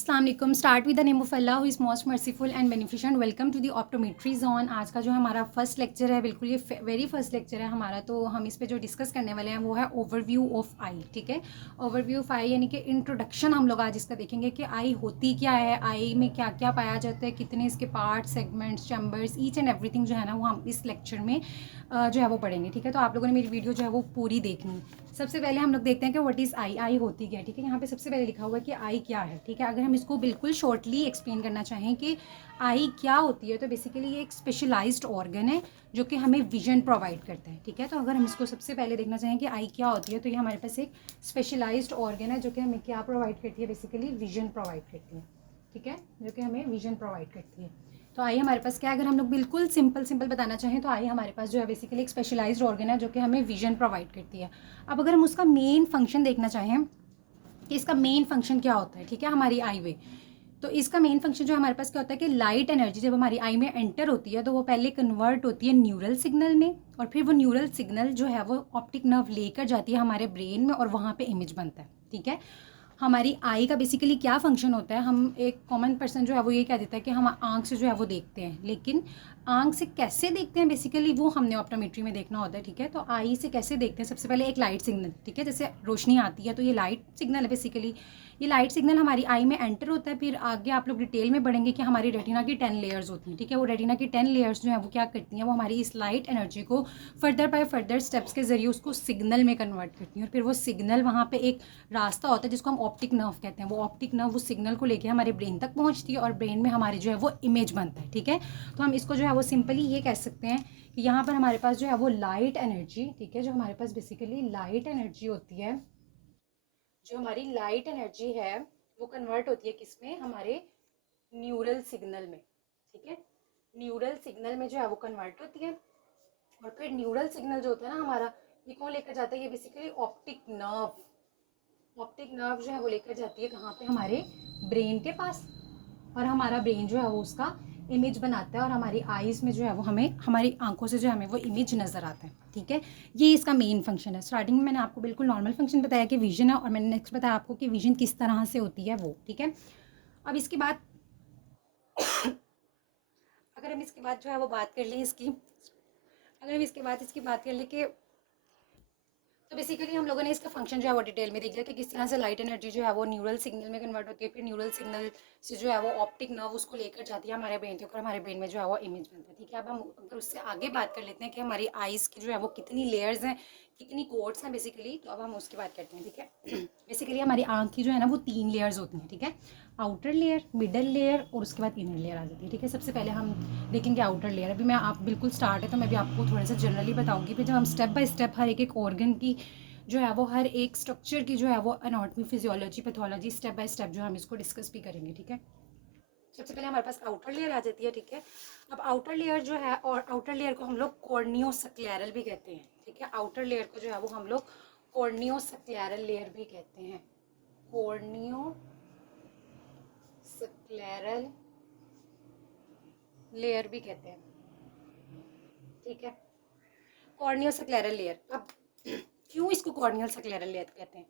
अस्सलाम वालेकुम। Start with the name of Allah who is most merciful and beneficent. Welcome to the optometry zone. आज का जो हमारा फर्स्ट लेक्चर है, बिल्कुल ये वेरी फर्स्ट लेक्चर है हमारा। तो हम इस पे जो डिस्कस करने वाले हैं वो है ओवरव्यू ऑफ आई। ठीक है, ओवरव्यू ऑफ आई यानी कि इंट्रोडक्शन हम लोग आज इसका देखेंगे कि आई होती क्या है, आई में क्या क्या पाया जाता है, कितने इसके part, segments, chambers, each and everything जो है ना वो हम इस लेक्चर में जो है वो पढ़ेंगे। ठीक है, तो आप लोगों ने मेरी वीडियो जो है वो पूरी देखनी। सबसे पहले हम लोग देखते हैं कि व्हाट इज़ आई, आई होती क्या है। ठीक है, यहाँ पे सबसे पहले लिखा हुआ है कि आई क्या है। ठीक है, अगर हम इसको बिल्कुल शॉर्टली एक्सप्लेन करना चाहें कि आई क्या होती है, तो बेसिकली ये एक स्पेशलाइज्ड ऑर्गन है जो कि हमें विजन प्रोवाइड करता है। ठीक है, तो अगर हम इसको सबसे पहले देखना चाहें कि आई क्या होती है, तो ये हमारे पास एक स्पेशलाइज्ड ऑर्गन है जो कि हमें क्या प्रोवाइड करती है, बेसिकली विजन प्रोवाइड करती है। ठीक है, जो कि हमें विजन प्रोवाइड करती है। तो आई हमारे पास क्या है, अगर हम लोग बिल्कुल सिंपल बताना चाहें तो आई हमारे पास जो है बेसिकली एक स्पेशलाइज्ड ऑर्गन है जो कि हमें विजन प्रोवाइड करती है। अब अगर हम उसका मेन फंक्शन देखना चाहें कि इसका मेन फंक्शन क्या होता है, ठीक है, हमारी आई में, तो इसका मेन फंक्शन जो हमारे पास क्या होता है कि लाइट एनर्जी जब हमारी आई में एंटर होती है तो वो पहले कन्वर्ट होती है न्यूरल सिग्नल में, और फिर वो न्यूरल सिग्नल जो है वो ऑप्टिक नर्व लेकर जाती है हमारे ब्रेन में और वहाँ पे इमेज बनता है। ठीक है, हमारी आई का बेसिकली क्या फंक्शन होता है, हम एक कॉमन पर्सन जो है वो ये कह देता है कि हम आँख से जो है वो देखते हैं, लेकिन आँख से कैसे देखते हैं बेसिकली वो हमने ऑप्टोमेट्री में देखना होता है। ठीक है, तो आई से कैसे देखते हैं, सबसे पहले एक लाइट सिग्नल। ठीक है, जैसे रोशनी आती है तो ये लाइट सिग्नल है बेसिकली। ये लाइट सिग्नल हमारी आई में एंटर होता है, फिर आगे आप लोग डिटेल में बढ़ेंगे कि हमारी रेटिना की 10 लेयर्स होती हैं। ठीक है, वो रेटिना की 10 लेयर्स जो है वो क्या करती हैं, वो हमारी इस लाइट एनर्जी को फर्दर बाय फर्दर स्टेप्स के जरिए उसको सिग्नल में कन्वर्ट करती हैं, और फिर वो सिग्नल वहाँ पे एक रास्ता होता है जिसको हम ऑप्टिक नर्व कहते हैं। वो ऑप्टिक नर्व उस सिग्नल को लेके हमारे ब्रेन तक पहुँचती है और ब्रेन में हमारे जो है वो इमेज बनता है। ठीक है, तो हम इसको जो है वो सिंपली ये कह सकते हैं कि यहाँ पर हमारे पास जो है वो लाइट एनर्जी, ठीक है, जो हमारे पास बेसिकली लाइट एनर्जी होती है, जो हमारी लाइट एनर्जी है वो कन्वर्ट होती है किसमें, हमारे न्यूरल सिग्नल में। ठीक है, न्यूरल सिग्नल में जो है वो कन्वर्ट होती है, और फिर न्यूरल सिग्नल जो होता है ना हमारा, ये कौन लेकर जाता है, ये basically optic nerve. Optic nerve जो है वो लेकर जाती है कहाँ पे, हमारे ब्रेन के पास, और हमारा ब्रेन जो है वो उसका इमेज बनाता है, और हमारी आईज में जो है वो हमें हमारी आंखों से जो है हमें वो इमेज नज़र आता है। ठीक है, ये इसका मेन फंक्शन है। स्टार्टिंग में मैंने आपको बिल्कुल नॉर्मल फंक्शन बताया कि विजन है, और मैंने नेक्स्ट बताया आपको कि विजन किस तरह से होती है वो। ठीक है, अब इसके बाद अगर हम इसके बाद जो है वो बात कर लें इसकी, अगर हम इसके बाद इसकी बात कर लें कि, तो बेसिकली हम लोगों ने इसका फंक्शन जो है वो डिटेल में देख लिया कि किस तरह से लाइट एनर्जी जो है वो न्यूरल सिग्नल में कन्वर्ट होती है, फिर न्यूरल सिग्नल से जो है वो ऑप्टिक नर्व उसको लेकर जाती है हमारे ब्रेन तक, और हमारे ब्रेन में जो है वो इमेज बनता है। ठीक है, अब हम अगर उससे आगे बात कर लेते हैं कि हमारी आइज़ की जो है वो कितनी लेयर्स हैं, कितनी कोड्स हैं बेसिकली, तो अब हम उसकी बात करते हैं। ठीक है, बेसिकली हमारी आँख की जो है ना वो 3 लेयर्स होती हैं। ठीक है, आउटर लेयर, मिडल लेयर और उसके बाद इनर लेयर आ जाती है। ठीक है, सबसे पहले हम देखेंगे आउटर लेयर। अभी मैं आप बिल्कुल स्टार्ट है तो मैं भी आपको थोड़ा सा जनरली बताऊंगी, फिर जब हम स्टेप बाय स्टेप हर एक ऑर्गन की जो है वो, हर एक स्ट्रक्चर की जो है वो anatomy, physiology, pathology step by step जो हम इसको डिस्कस भी करेंगे। ठीक है, सबसे पहले हमारे पास आउटर लेयर आ जाती है। ठीक है, अब आउटर लेयर जो है, और आउटर लेयर को हम लोग कॉर्नियोस्क्लेरल भी कहते हैं। ठीक है, आउटर लेयर को जो है वो हम लोग कॉर्नियोस्क्लेरल लेयर भी कहते हैं, कॉर्नियोस्क्लेरल लेयर भी कहते हैं। ठीक है, कॉर्नियल सक्लेरल लेयर। अब क्यों इसको कॉर्नियल सक्लेरल लेयर कहते हैं,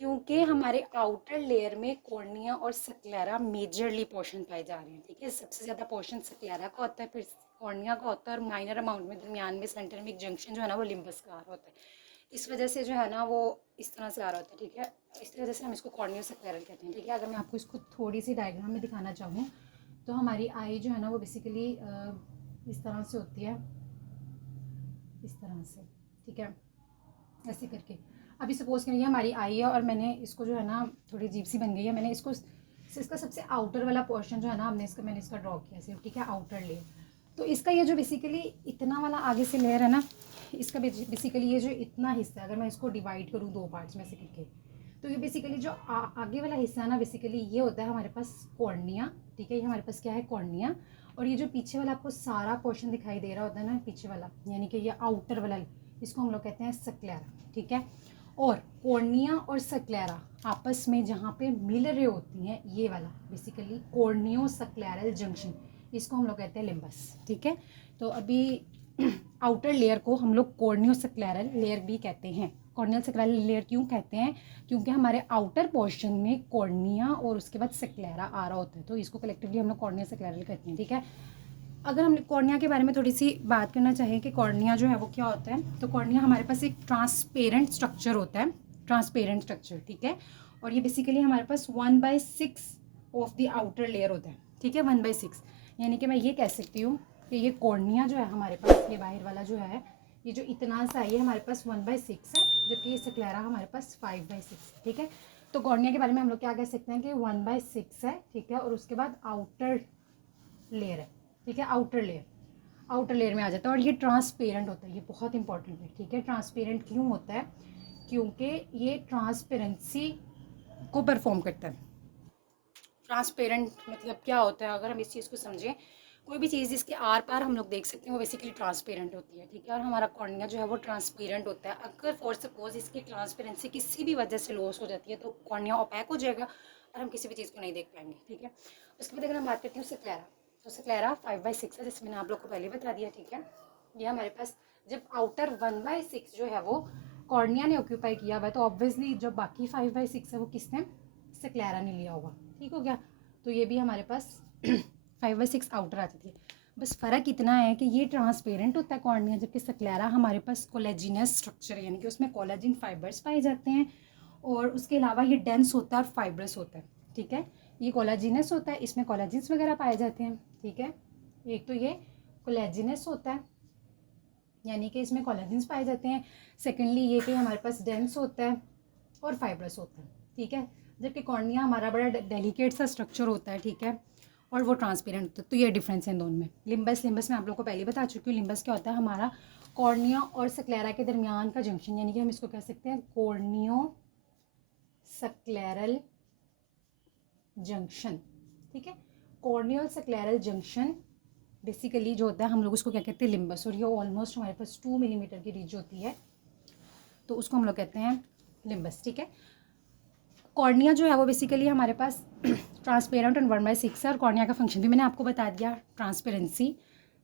क्योंकि हमारे आउटर लेयर में कॉर्निया और सक्लेरा मेजरली पोर्शन पाए जा रहे हैं। ठीक है, सबसे ज़्यादा पोर्शन सक्लेरा का होता है, फिर कॉर्निया का होता है, और माइनर अमाउंट में दरमियान में सेंटर में एक जंक्शन जो है ना वो लिम्बस का आ रहा होता है। इस वजह से जो है ना वो इस तरह से आ रहा होता है। ठीक है, इस वजह से हम इसको कॉर्नियल सक्लेरल कहते हैं। ठीक है, अगर मैं आपको इसको थोड़ी सी डायग्राम में दिखाना चाहूँ तो हमारी आई जो है ना वो बेसिकली इस तरह से होती है, इस तरह से। ठीक है, ऐसे करके। अभी सपोज करिए हमारी आई है और मैंने इसको जो है ना थोड़ी अजीब सी बन गई है, मैंने इसको इसका सबसे आउटर वाला पोर्शन जो है ना मैंने इसका ड्रॉ किया सिर्फ। ठीक है, आउटर लेयर। तो इसका ये जो बेसिकली इतना वाला आगे से लेयर है ना, इसका बेसिकली ये जो इतना हिस्सा, अगर मैं इसको डिवाइड करूँ 2 पार्ट्स में से करके, तो ये बेसिकली जो आगे वाला हिस्सा है ना बेसिकली ये होता है हमारे पास कॉर्निया। ठीक है, ये हमारे पास क्या है, कॉर्निया। और ये जो पीछे वाला आपको सारा पोर्शन दिखाई दे रहा होता है ना पीछे वाला, यानी कि ये आउटर वाला, इसको हम लोग कहते हैं सक्लेरा। ठीक है, और कॉर्निया और सक्लेरा आपस में जहाँ पे मिल रहे होती हैं, ये वाला बेसिकली कॉर्नियो सक्लेरल जंक्शन, इसको हम लोग कहते हैं लिम्बस। ठीक है, तो अभी आउटर लेयर को हम लोग कॉर्नियो सक्लेरल लेयर भी कहते हैं, कॉर्नियल सेक्रेरल लेयर क्यों कहते हैं? क्योंकि हमारे आउटर पोर्शन में कॉर्निया और उसके बाद सेक्लेरा आ रहा होता है, तो इसको कलेक्टिवली हम लोग कॉर्नियल सेक्रेरल कहते हैं, ठीक है। अगर हम कॉर्निया के बारे में थोड़ी सी बात करना चाहें कि कॉर्निया जो है वो क्या होता है, तो कॉर्निया हमारे पास एक ट्रांसपेरेंट स्ट्रक्चर होता है, ट्रांसपेरेंट स्ट्रक्चर, ठीक है। और ये बेसिकली हमारे पास 1/6 ऑफ द आउटर लेयर होता है, ठीक है, 1/6। यानी कि मैं ये कह सकती हूँ कि ये कॉर्निया जो है हमारे पास, ये बाहर वाला जो है, ये जो इतना सा है, ये हमारे पास 1/6 है, जबकि ये सेक्लेरा हमारे पास 5/6, ठीक है। तो कॉर्निया के बारे में हम लोग क्या कह सकते हैं कि 1/6 है, ठीक है, और उसके बाद आउटर लेयर है, ठीक है, आउटर लेयर में आ जाता है, और ये ट्रांसपेरेंट होता है, ये बहुत इंपॉर्टेंट है, ठीक है। ट्रांसपेरेंट क्यों होता है? क्योंकि ये ट्रांसपेरेंसी को परफॉर्म करता है। ट्रांसपेरेंट मतलब क्या होता है, अगर हम इस चीज़ को समझें, कोई भी चीज़ जिसके आर पार हम लोग देख सकते हैं वो बेसिकली ट्रांसपेरेंट होती है, ठीक है। और हमारा कॉर्निया जो है वो ट्रांसपेरेंट होता है। अगर फॉर सपोज इसकी ट्रांसपेरेंसी किसी भी वजह से लॉस हो जाती है तो कॉर्निया ओपैक हो जाएगा और हम किसी भी चीज़ को नहीं देख पाएंगे, ठीक है। उसके बाद अगर हम बात करते हैं सेक्लेरा, तो सेक्लेरा 5/6 है, जैसे मैंने आप लोग को पहले बता दिया, ठीक है। ये हमारे पास जब आउटर 1/6 जो है वो कॉर्निया ने ऑक्यूपाई किया हुआ है, तो ऑब्वियसली जो बाकी 5/6 है वो किसने, सेक्लेरा ने लिया होगा, ठीक हो गया। तो ये भी हमारे पास 5/6 आउटर आ जाती है। बस फ़र्क इतना है कि ये ट्रांसपेरेंट होता है कॉर्निया, जबकि सेक्लेरा हमारे पास कोलेजिनस स्ट्रक्चर है, यानी कि उसमें कोलेजिन फाइबर्स पाए जाते हैं, और उसके अलावा ये डेंस होता है और फाइब्रस होता है, ठीक है। ये कोलेजिनस होता है, इसमें कोलेजिन्स वगैरह पाए जाते हैं, ठीक है। एक तो ये कोलेजिनस होता है, यानी कि इसमें कोलेजिन्स पाए जाते हैं। सेकेंडली ये कि हमारे पास डेंस होता है और फाइब्रस होता है, ठीक है। जबकि कॉर्निया हमारा बड़ा डेलिकेट सा स्ट्रक्चर होता है, ठीक है, और वो ट्रांसपेरेंट होता है। तो ये डिफरेंस है इन दोनों में। लिम्बस मैं आप लोग को पहले बता चुकी हूँ। लिम्बस क्या होता है? हमारा कॉर्निया और सेक्लेरा के दरमियान का जंक्शन, यानी कि हम इसको कह सकते हैं कॉर्नियो सेक्लेरल जंक्शन, ठीक है। कॉर्नियल सेक्लेरल जंक्शन बेसिकली जो होता है हम लोग उसको क्या कहते हैं, लिम्बस, और ये ऑलमोस्ट हमारे पास 2 मिलीमीटर की रीच होती है, तो उसको हम लोग कहते हैं लिम्बस, ठीक है। कॉर्निया जो है वो बेसिकली हमारे पास ट्रांसपेरेंट और 1/6 है, और कॉर्निया का फंक्शन भी मैंने आपको बता दिया, ट्रांसपेरेंसी।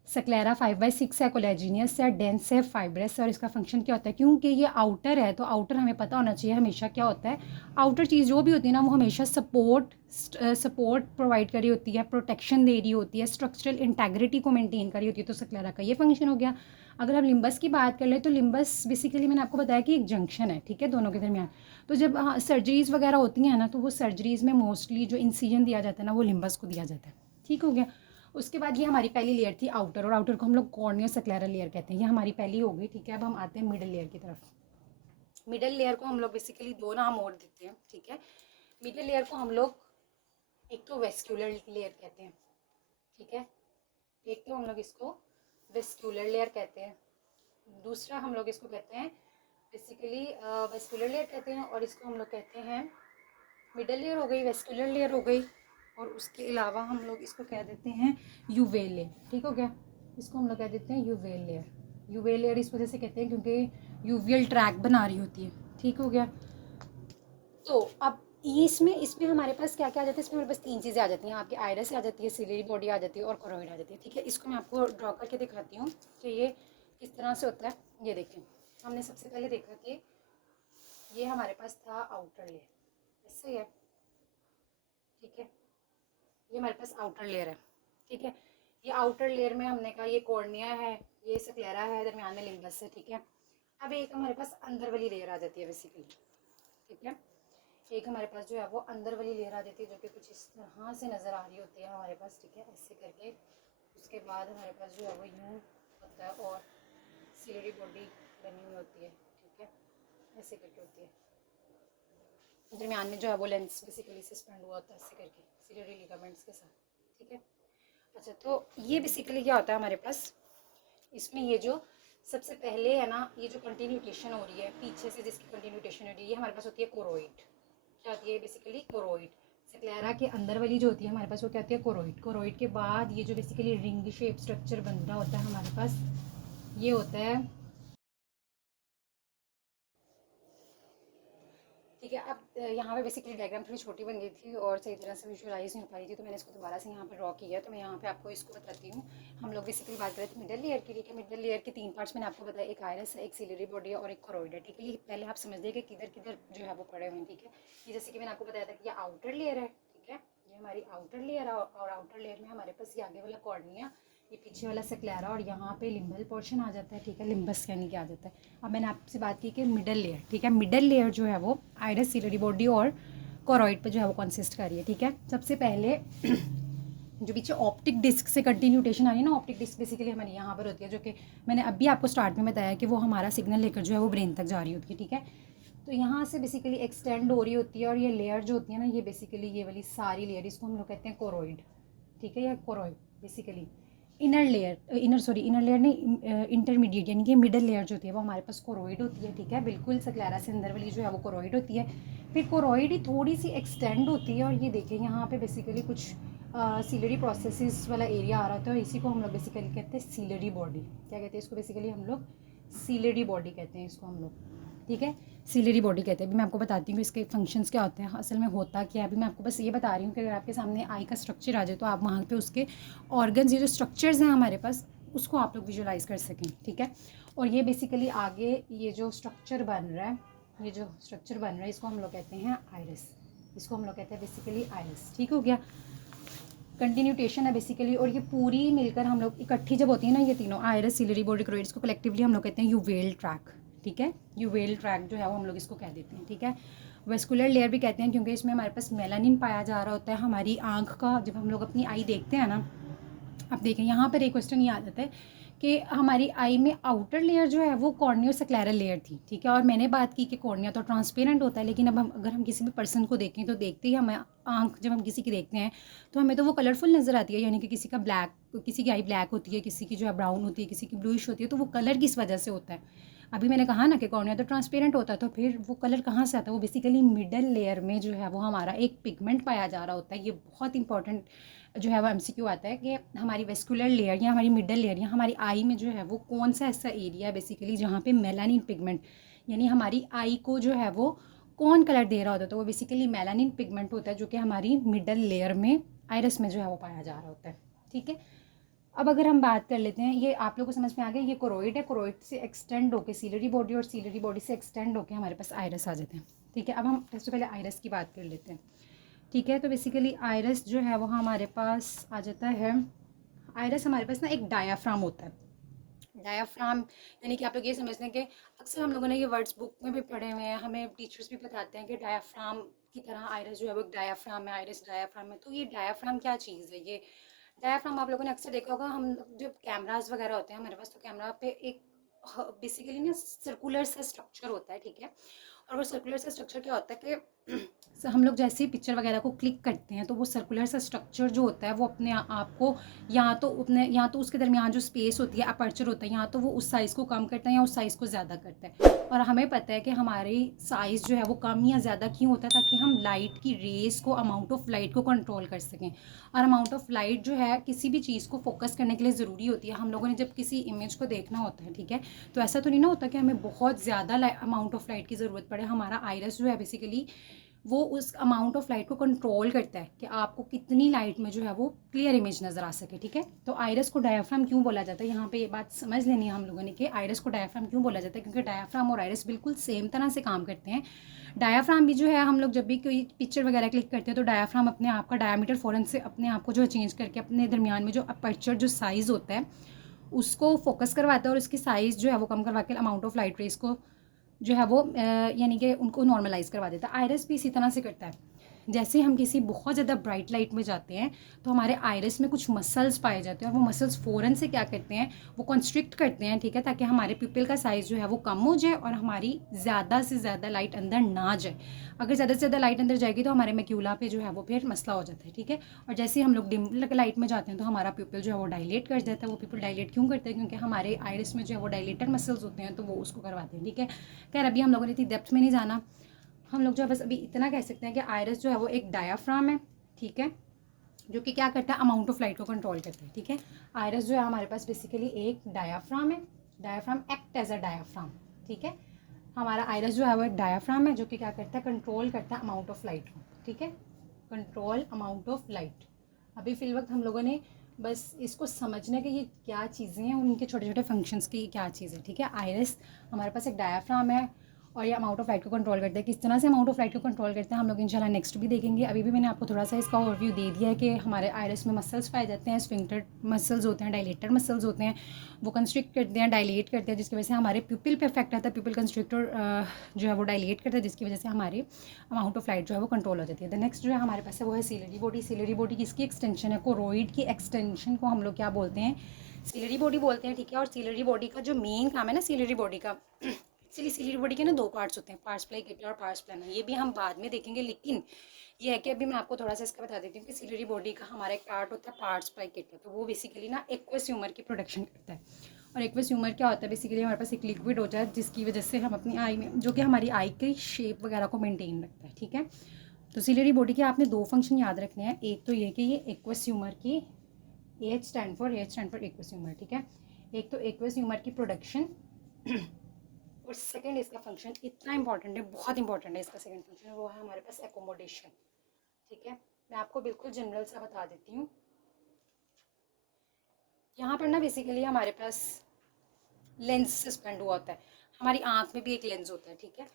सेक्लेरा 5/6 है, कोलेजिनियस है, डेंस है, फाइब्रस है, और इसका फंक्शन क्या होता है? क्योंकि ये आउटर है तो आउटर हमें पता होना चाहिए हमेशा क्या होता है। आउटर चीज़ जो भी होती है ना वो हमेशा सपोर्ट प्रोवाइड करी होती है, प्रोटेक्शन दे रही होती है, स्ट्रक्चरल इंटेग्रिटी को मेंटेन करी होती है। तो सेक्लेरा का ये फंक्शन हो गया। अगर हम लिम्बस की बात कर ले तो लिम्बस बेसिकली मैंने आपको बताया कि एक जंक्शन है, ठीक है, दोनों के दरमियान। तो जब सर्जरीज़ वगैरह होती हैं ना, तो वो सर्जरीज़ में मोस्टली जो इंसिजन दिया जाता है ना वो लिम्बस को दिया जाता है, ठीक हो गया। उसके बाद ये हमारी पहली लेयर थी आउटर, और आउटर को हम लोग कॉर्नियो सेक्लेरल लेयर कहते हैं। ये हमारी पहली हो गई, ठीक है। अब हम आते हैं मिडल लेयर की तरफ। मिडल लेयर को हम लोग बेसिकली दो नाम और देते हैं, ठीक है। मिडल लेयर को हम लोग एक तो वेस्क्यूलर लेयर कहते हैं, ठीक है। एक तो हम लोग इसको वेस्क्यूलर लेयर कहते हैं, दूसरा हम लोग इसको कहते हैं बेसिकली वेस्क्यूलर लेयर कहते हैं, और इसको हम लोग कहते हैं मिडल लेयर हो गई, वेस्क्यूलर लेयर हो गई, और उसके अलावा हम लोग इसको कह देते हैं यूवेल लेयर, ठीक हो गया। इसको हम लोग कह देते हैं यूवेल लेयर। यूवेल लेयर इस वजह से कहते हैं क्योंकि यूवियल ट्रैक बना रही होती है, ठीक हो गया। तो अब इसमें हमारे पास क्या क्या आ जाता है? इसमें हमारे पास 3 चीज़ें आ जाती हैं। आपकी आयरस आ जाती है, सिलियरी बॉडी आ जाती है, और कोरोइड आ जाती है, ठीक है। इसको मैं आपको ड्रॉ करके दिखाती हूँ कि ये किस तरह से होता है। ये देखें, हमने सबसे पहले देखा कि ये हमारे पास था आउटर लेयर, ऐसे है, ठीक है। ये हमारे पास आउटर लेयर है, ठीक है। ये आउटर लेयर में हमने कहा ये कॉर्निया है, ये सेक्लेरा है, दरमियान में लिम्बस है, ठीक है। अब एक हमारे पास अंदर वाली लेयर आ जाती है बेसिकली, ठीक है। एक हमारे पास जो है वो अंदर वाली लेयर आ जाती है, जो कि कुछ इस तरह से नज़र आ रही होती है हमारे पास, ठीक है, ऐसे करके। उसके बाद हमारे पास जो है वो यूँ होता है, और सिलेरी बॉडी बनी हुई होती है, ठीक है, ऐसे करके होती है। दरमियान में जो है वो लेंस बेसिकली सस्पेंड हुआ होता है ऐसे करके, सिलेरी लिगामेंट्स के साथ, ठीक है। अच्छा, तो ये बेसिकली क्या होता है हमारे पास, इसमें ये जो सबसे पहले है ना, ये जो कंटिन्यूटेशन हो रही है पीछे से, जिसकी कंटिन्यूटेशन हो रही है, ये हमारे पास होती है कोरोइड। क्या होती है? Basically choroid. सेक्लेरा के अंदर वाली जो होती है हमारे पास वो क्या होती है? कोरोइड। कोरोइड के बाद ये जो बेसिकली रिंग शेप स्ट्रक्चर बन रहा होता है हमारे पास, ये होता है, ठीक है। अब यहाँ पे बेसिकली डायग्राम थोड़ी छोटी बन गई थी और सही तरह से विजुअलाइज नहीं हो पाई थी, तो मैंने इसको दोबारा से यहाँ पे ड्रॉ किया। तो मैं यहाँ पे आपको इसको बताती हूँ। हम लोग बेसिकली बात कर रहे थे मिडल लेयर की, ठीक है। मिडल लेयर के 3 पार्ट्स मैंने आपको बताया, एक आयरस है, एक सिलरी बॉडी है और एक कोरोइड है, ठीक है। ये पहले आप समझ लीजिए कि किधर किधर जो है वो पड़े हुए हैं, ठीक है। ये जैसे कि मैंने आपको बताया था कि ये आउटर लेयर है, ठीक है। ये हमारी आउटर लेयर है और आउटर लेयर में हमारे पास ये आगे वाला कॉर्निया, ये पीछे वाला स्क्लेरा और यहाँ पे लिम्बल पोर्शन आ जाता है, ठीक है। लिम्बस यानी कि आ जाता है। अब मैंने आपसे बात की कि मिडल लेयर, ठीक है। मिडल लेयर जो है वो आयरस, सिलरी बॉडी और कोरॉइड पे जो है वो कंसिस्ट कर रही है, ठीक है। सबसे पहले जो पीछे ऑप्टिक डिस्क से कंटिन्यूटेशन आ रही है ना, ऑप्टिक डिस्क बेसिकली हमारी यहाँ पर होती है, जो कि मैंने अभी आपको स्टार्ट में बताया कि वो हमारा सिग्नल लेकर जो है वो ब्रेन तक जा रही होती है, ठीक है। तो यहाँ से बेसिकली एक्सटेंड हो रही होती है और ये लेयर जो होती है ना, ये बेसिकली ये वाली सारी लेयर, इसको हम लोग कहते हैं कोरोइड, ठीक है, या choroid basically. Inner layer, inner layer नहीं, इंटरमीडिएट यानी कि मिडल लेयर जो होती है वो हमारे पास कोरोइड होती है, ठीक है। बिल्कुल सक्लेरा से अंदर वाली जो है वो कोरोइड होती है। फिर कोरोइड ही थोड़ी सी एक्सटेंड होती है और ये देखिए यहाँ पे बेसिकली कुछ सीलरी प्रोसेसेस वाला एरिया आ रहा होता है और इसी को हम लोग बेसिकली कहते हैं सीलरी बॉडी। क्या कहते हैं इसको? बेसिकली हम लोग सीलरी बॉडी कहते हैं इसको हम लोग, ठीक है। सीलरी बॉडी कहते हैं। अभी मैं आपको बताती हूँ कि इसके फंक्शंस क्या होते हैं, असल में होता क्या है। अभी मैं आपको बस ये बता रही हूँ कि अगर आपके सामने आई का स्ट्रक्चर आ जाए तो आप वहाँ पे उसके ऑर्गन्स, ये जो स्ट्रक्चर्स हैं हमारे पास, उसको आप लोग विजुअलाइज कर सकें, ठीक है। और ये बेसिकली आगे ये जो स्ट्रक्चर बन रहा है, ये जो स्ट्रक्चर बन रहा है, इसको हम लोग कहते हैं आइरिस। इसको हम लोग कहते हैं बेसिकली आइरिस, ठीक हो गया। कंटिन्यूटेशन है बेसिकली, और ये पूरी मिलकर हम लोग इकट्ठी जब होती है ना, ये तीनों आइरिस, सिलरी बॉडी, कोरोइड्स को कलेक्टिवली हम लोग कहते हैं यूवेल ट्रैक, ठीक है। यूवेल ट्रैक जो है वो हम लोग इसको कह देते हैं, ठीक है। वेस्कुलर लेयर भी कहते हैं क्योंकि इसमें हमारे पास मेलानिन पाया जा रहा होता है। हमारी आँख का जब हम लोग अपनी आई देखते हैं ना, अब देखें यहाँ पर एक क्वेश्चन ये आ जाता है कि हमारी आई में आउटर लेयर जो है वो कॉर्नियो स्क्लेरल लेयर थी, ठीक है। और मैंने बात की कि कॉर्निया तो ट्रांसपेरेंट होता है, लेकिन अब हम अगर हम किसी भी पर्सन को देखें तो देखते ही हमें आँख, जब हम किसी की देखते हैं तो हमें तो वो कलरफुल नज़र आती है, यानी कि किसी का ब्लैक, किसी की आई ब्लैक होती है, किसी की जो है ब्राउन होती है, किसी की ब्लूइश होती है। तो वो कलर किस वजह से होता है? अभी मैंने कहा ना कि कॉर्निया तो ट्रांसपेरेंट होता है, तो फिर वो कलर कहाँ से आता है? वो बेसिकली मिडल लेयर में जो है वो हमारा एक पिगमेंट पाया जा रहा होता है। ये बहुत इंपॉर्टेंट जो है वो एमसीक्यू आता है कि हमारी वेस्कुलर लेयर या हमारी मिडल लेयर या हमारी आई में जो है वो कौन सा ऐसा एरिया है बेसिकली जहाँ पे मेलानिन पिगमेंट, यानी हमारी आई को जो है वो कौन कलर दे रहा होता है? तो वो बेसिकली मेलानिन पिगमेंट होता है, जो कि हमारी मिडल लेयर में, आइरिस में जो है वो पाया जा रहा होता है, ठीक है। अब अगर हम बात कर लेते हैं, ये आप लोगों को समझ में आ गया, ये कोरोइड है, कोरोइड से एक्सटेंड होकर सीलरी बॉडी और सीलरी बॉडी से एक्सटेंड होकर हमारे पास आइरिस आ जाते हैं, ठीक है। अब हम सबसे पहले आइरिस की बात कर लेते हैं, ठीक है। तो बेसिकली आइरिस जो है वो हमारे पास आ जाता है। आइरिस हमारे पास ना एक डायाफ्राम होता है। डायाफ्राम यानी कि आप लोग ये समझते हैं कि अक्सर हम लोगों ने ये वर्ड्स बुक में भी पढ़े हुए हैं, हमें टीचर्स भी बताते हैं कि डायाफ्राम की तरह आइरिस जो है वो एक डायाफ्राम है, आइरिस डायाफ्राम है। तो ये डायाफ्राम क्या चीज़ है? ये डायाफ्राम आप लोगों ने अक्सर देखा होगा, हम जब कैमराज वगैरह होते हैं हमारे पास, तो कैमरा पे एक बेसिकली ना सर्कुलर सा स्ट्रक्चर होता है, ठीक है। और वो सर्कुलर सा स्ट्रक्चर क्या होता है कि हम लोग जैसे ही पिक्चर वगैरह को क्लिक करते हैं तो वो सर्कुलर सा स्ट्रक्चर जो होता है वो अपने आप को, या तो उसके दरमियान जो स्पेस होती है, अपर्चर होता है, या तो वो उस साइज़ को कम करता है या उस साइज़ को ज़्यादा करता है। और हमें पता है कि हमारी साइज़ जो है वो कम या ज़्यादा क्यों होता है? ताकि हम लाइट की रेस को, अमाउंट ऑफ लाइट को कंट्रोल कर सकें। और अमाउंट ऑफ लाइट जो है किसी भी चीज़ को फोकस करने के लिए ज़रूरी होती है। हम लोगों ने जब किसी इमेज को देखना होता है, ठीक है, तो ऐसा तो नहीं ना होता कि हमें बहुत ज़्यादा अमाउंट ऑफ लाइट की ज़रूरत पड़े। हमारा आइरिस जो है बेसिकली वो उस अमाउंट ऑफ लाइट को कंट्रोल करता है कि आपको कितनी लाइट में जो है वो क्लियर इमेज नज़र आ सके, ठीक है। तो आइरिस को डायाफ्राम क्यों बोला जाता है? यहाँ पे ये बात समझ लेनी है हम लोगों ने कि आइरिस को डायाफ्राम क्यों बोला जाता है, क्योंकि डायाफ्राम और आइरिस बिल्कुल सेम तरह से काम करते हैं। डायाफ्राम भी जो है, हम लोग जब भी कोई पिक्चर वगैरह क्लिक करते हैं तो डायाफ्राम अपने आप का डायमीटर फ़ौरन से अपने आप को जो है चेंज करके अपने दरमियान में जो अपर्चर जो साइज़ होता है उसको फोकस करवाता है और उसकी साइज़ जो है वो कम करवा के अमाउंट ऑफ लाइट रेस को जो है वो यानी कि उनको नॉर्मलाइज़ करवा देता है। आइरिस भी इसी तरह से करता है। जैसे हम किसी बहुत ज़्यादा ब्राइट लाइट में जाते हैं तो हमारे आइरिस में कुछ मसल्स पाए जाते हैं और वो मसल्स फ़ौरन से क्या करते हैं, वो कंस्ट्रिक्ट करते हैं, ठीक है, ताकि हमारे पिपल का साइज़ जो है वो कम हो जाए और हमारी ज़्यादा से ज़्यादा लाइट अंदर ना जाए। अगर ज़्यादा से ज़्यादा लाइट अंदर जाएगी तो हमारे मैक्यूला पे जो है वो फिर मसला हो जाता है, ठीक है। और जैसे ही हम लोग डिम लाइट में जाते हैं तो हमारा पिपल जो है वो डायलेट कर जाता है। वो पिपल डायलेट क्यों करते हैं? क्योंकि हमारे आइरिस में जो है वो डायलेटर मसल्स होते हैं, तो वो उसको करवाते हैं, ठीक है। खैर अभी हम लोगों ने इतनी डेप्थ में नहीं जाना, हम लोग जो है बस अभी इतना कह सकते हैं कि आइरिस जो है वो एक डायाफ्राम है, ठीक है, जो कि क्या करता है, अमाउंट ऑफ लाइट को कंट्रोल करता है, ठीक है। आइरिस जो है हमारे पास बेसिकली एक डायाफ्राम है। Diaphragm act as a diaphragm, ठीक है। हमारा आइरस जो है वो एक डायाफ्राम है जो कि क्या करता है, कंट्रोल करता है अमाउंट ऑफ लाइट को, ठीक है, कंट्रोल अमाउंट ऑफ लाइट। अभी फिल वक्त हम लोगों ने बस इसको समझने के ये क्या चीज़ें हैं और उनके छोटे छोटे फंक्शंस की क्या चीज़ है, ठीक है। आइरस हमारे पास एक डायाफ्राम है और ये अमाउंट ऑफ लाइट को कंट्रोल करते हैं। किस तरह से अमाउंट ऑफ लाइट को कंट्रोल करते हैं हम लोग इंशाल्लाह नेक्स्ट भी देखेंगे। अभी भी मैंने आपको थोड़ा सा इसका ओवरव्यू दे दिया है कि हमारे आइरस में मसल्स पाए जाते हैं, स्फिंक्टर मसल्स होते हैं, डायलेटर मसल्स होते हैं, वो कंस्ट्रिक्ट करते हैं, डायलेट करते हैं, जिसकी वजह से हमारे प्यूपिल पे इफेक्ट आता है। प्यूपिल कंस्ट्रिक्टर जो है वो डायलेट करता है, जिसकी वजह से हमारे अमाउंट ऑफ लाइट जो है वो कंट्रोल हो जाती है। द नेक्स्ट जो है हमारे पास है वो है सीलरी बॉडी। सीलरी बॉडी किसकी एक्सटेंशन है, कोरोइड की एक्सटेंशन को हम लोग क्या बोलते हैं, सीलरी बॉडी बोलते हैं, ठीक है। और सीलरी बॉडी का जो मेन काम है ना सीलरी बॉडी का, एक्चुअली सीलरी बॉडी के ना दो पार्ट्स होते हैं, पार्स प्लाइकेटा और पार्स प्लाना। ये भी हम बाद में देखेंगे, लेकिन ये है कि अभी मैं आपको थोड़ा सा इसका बता देती हूँ कि सीलरी बॉडी का हमारा एक पार्ट होता है पार्स प्लाइकेटा, तो वो बेसिकली ना एक्वस ह्यूमर की प्रोडक्शन करता है। और एक्वस ह्यूमर क्या होता है, बेसिकली हमारे पास एक लिक्विड होता है जिसकी वजह से हम अपनी आई में, जो कि हमारी आई की शेप वगैरह को मेनटेन रखता है, ठीक है। तो सीलरी बॉडी के आपने दो फंक्शन याद रखने हैं। एक तो ये कि ये एक्वस ह्यूमर की, H stand for aqueous humour, ठीक है। एक तो एक्वस ह्यूमर की प्रोडक्शन और सेकंड इसका फंक्शन इतना इंपॉर्टेंट है, बहुत इंपॉर्टेंट है इसका सेकंड फंक्शन, वो है हमारे पास एकोमोडेशन, ठीक है। मैं आपको बिल्कुल जनरल सा बता देती हूँ। यहाँ पर ना बेसिकली हमारे पास लेंस सस्पेंड हुआ होता है, हमारी आँख में भी एक लेंस होता है, ठीक है।